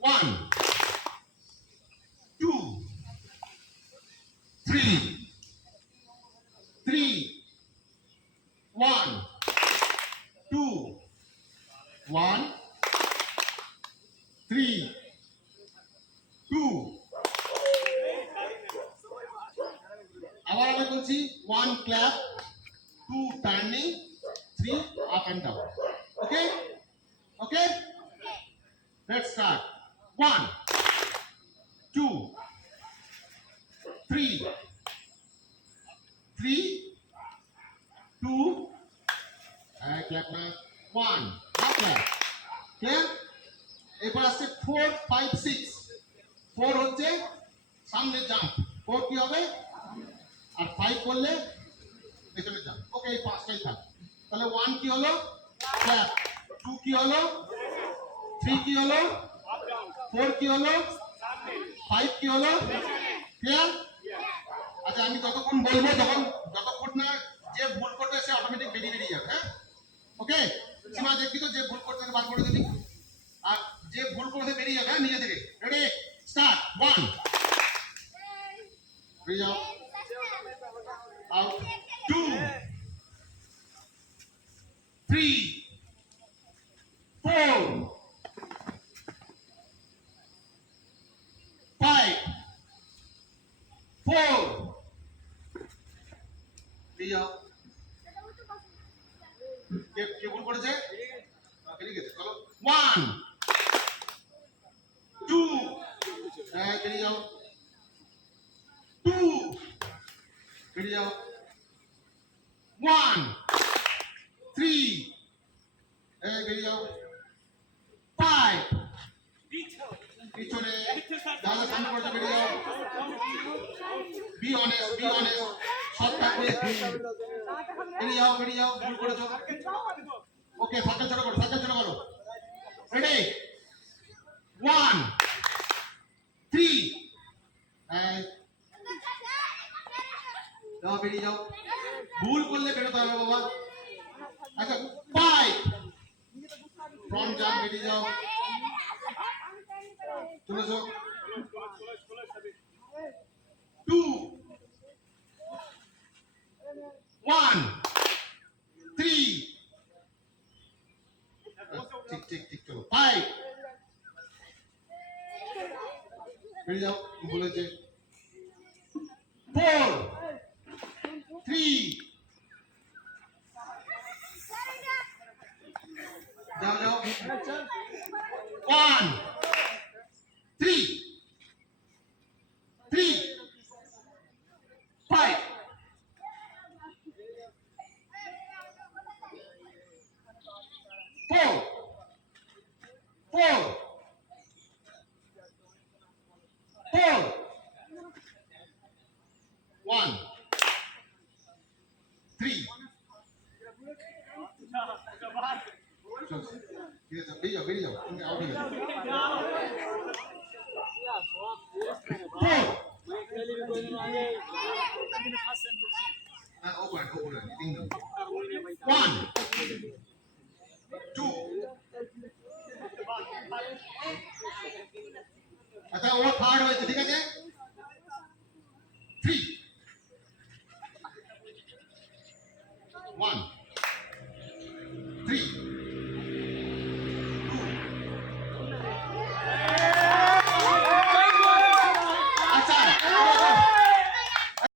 1, 2, 3, 3, 1, 2, 1, 3, 2. আবার আমি বলছি 1 clap, 2 turning, 3 up and down. Okay? Okay? Let's start. 1, 2, 3, 3, 2, clap na. 1, half clap. Clear? এবার আসছে 4, 5, 6. 4 হচ্ছে সামনে জাম্প, 4 কি হবে আর 5 করলে পেছনে জাম্প। ওকে, এই পাঁচটাই থাক। তাহলে 1 কি হলো ক্ল্যাপ, 2 কি হলো, 3 কি হলো, 4 কি হলো, 5 কি হলো। ক্লিয়ার? আচ্ছা, আমি যতক্ষণ বলবো যতক্ষণ না যে ভুল করবে সে অটোমেটিক বেরিয়ে যাবে। হ্যাঁ, ওকে। সীমা দেখবি তো যে ভুল করতে বার করে দিবি, আর যে ভুল করতে বেরিয়ে যাবে। হ্যাঁ, নিজে থেকে। Ready, start. 1, বেরিয়ে যাও, আউট। 2, 3, 4, 5, 4, বেরিয়ে যাও। কে ভুল করেছে? বেরিয়ে গেছে। চলো। 1, 2, বেরিয়ে যাও। 2, বেরিয়ে যাও। 1, 3, বেরিয়ে যাও। 5, পিছনে দাদা সামনে পড়ছে, বেরিয়ে যাও। বি অনেস্ট, সৎ থাকবে। বেরিয়ে যাও, ভুল করেছো। ওকে, সার্কেল ছোট করো। রেডি, 1, 3, যাও, বেরিয়ে যাও। ভুল করলে বেরোতে হবে বাবা। আচ্ছা, 5, ফ্রন্ট জাম্প, বেরিয়ে যাও। চলেছো। 2, 1, 3, ঠিক চলো। 5, বেরিয়ে যাও, বলেছে। 4, 3, যাও। 1, 3, 5, 4, 4, 1, 3. বেরিয়ে যাও, তুমি আউট হয়ে যাও। 4, ওপেন, 1, 2. আচ্ছা, ও থার্ড হয়েছে, ঠিক আছে। 3, 1.